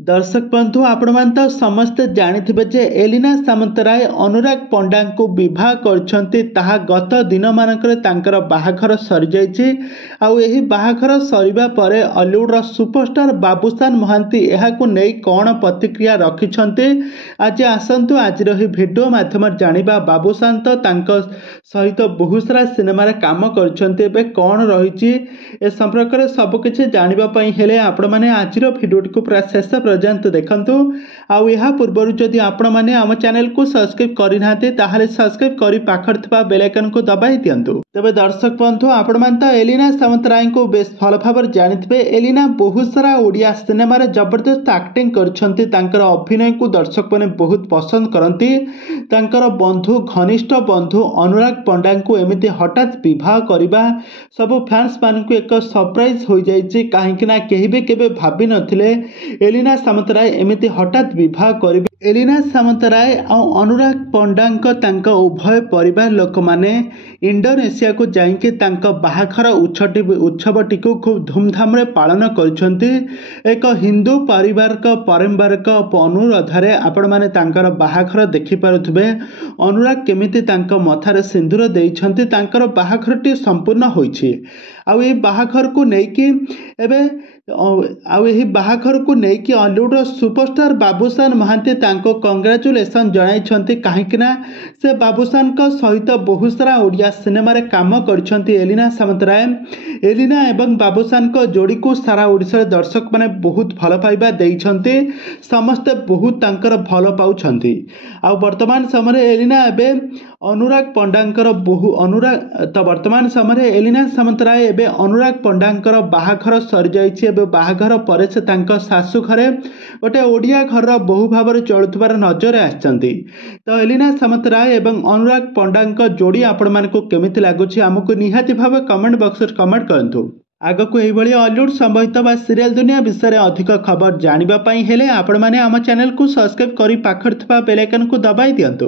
दर्शक बंधु आपण मैंने तो समस्ते जानिथिबे जे एलिना सामंतराय अनुराग पंडा को विवाह करछंती ताहा गत दिन मानकर तांकर बाहाघर सरी जाइछि। आउ एही बाहाघर सरीबा परे हॉलीवुड रो सुपरस्टार बाबूशान महांती एहाकु नेई कोन प्रतिक्रिया रखिछंती। आज आसंतु आज रही वीडियो माध्यम जानिबा बाबूशान तो तांको सहित बहुत सारा सिनेमा रे काम करछंती एबे कोन रहिछि ए संपर्क रे सब किछि जानिबा पई हेले आपण माने आज रो वीडियो को पूरा शेष पर्यंत देखंतु। आउ यहाँ पूर्व जदि आपण माने आम चैनल को सब्सक्राइब करिनाते ताहाले सब्सक्राइब करी पाखर थिबा बेल आइकन को दबाई दियंतु। तबे दर्शक बंधु आपण मान तो एलिना सामंतराय को बेस भल भाबर जानिथिबे। एलिना बहुत सारा ओडिया सिनेमा रे जबरदस्त एक्टिंग करछंती। तांकर अभिनय को दर्शक माने बहुत पसंद करंती। तांकर बंधु घनिष्ठ बंधु अनुराग पंडा को एमिति हठात विवाह करिबा सब फैंस मान को एक सरप्राइज हो जाइछि। काहेकि ना केहि बे केबे भाबी नथिले एलिना सामंतराय एमिति हठात विवाह करिबे। एलिना सामंतराय और अनुराग पंडा तांका उभय परिवार लोक माने इंडोनेशिया को जाइके तांका बाहाघर उत्सवटी को खूब धूमधाम रे पालन करछंती। एक हिंदू पारिवारिक पारंपरिक अनुरोधरे आपण माने तांकर बाहाघर देखि पारुथबे। अनुराग केमिति तांका मथारे सिंदूर देइछंती। तांकर बाहाघरटी संपूर्ण होइछि। आउ ए बाहाघर को नेकी एबे बाहाघर को नेकी हॉलीवुड सुपरस्टार बाबूशान महांती तांको कंग्रेचुलेसन जणाइछंती। काहेकि ना से बाबूशान का सहित बहुत सारा ओडिया सिनेमा रे काम करछंती। एलिना सामंतराय एलिना एवं बाबूशान को जोड़ी को सारा ओडिसा दर्शक माने बहुत भल पाइबा देइछंती। समस्त बहुत तांकर भल पाउछंती। आ वर्तमान समय एलिना एबे अनुराग पंडांकर बहु अनुराग तो वर्तमान समय एलिना सामंतराय एबे अनुराग पंडांकर बाहाघर सरी जाइछि। एबे बाहाघर परे से तांको सासु घरे गोटे ओडिया घर बहु भाव में चलुवार नजर आछंती। तो एलिना सामंतराय एवं अनुराग पंडा जोड़ी आपण मानकु केमिति लागुछि हमकु निहाती भाव कमेंट बॉक्स रे कमेंट करंतु। आग को यही हॉलीवुड संबंधित बा सीरियल दुनिया विषय अधिक खबर जानिबा पई हेले आपण माने आम चैनल को सब्सक्राइब करी पाखर थिबा बेल आइकन को दबाई दियंतु।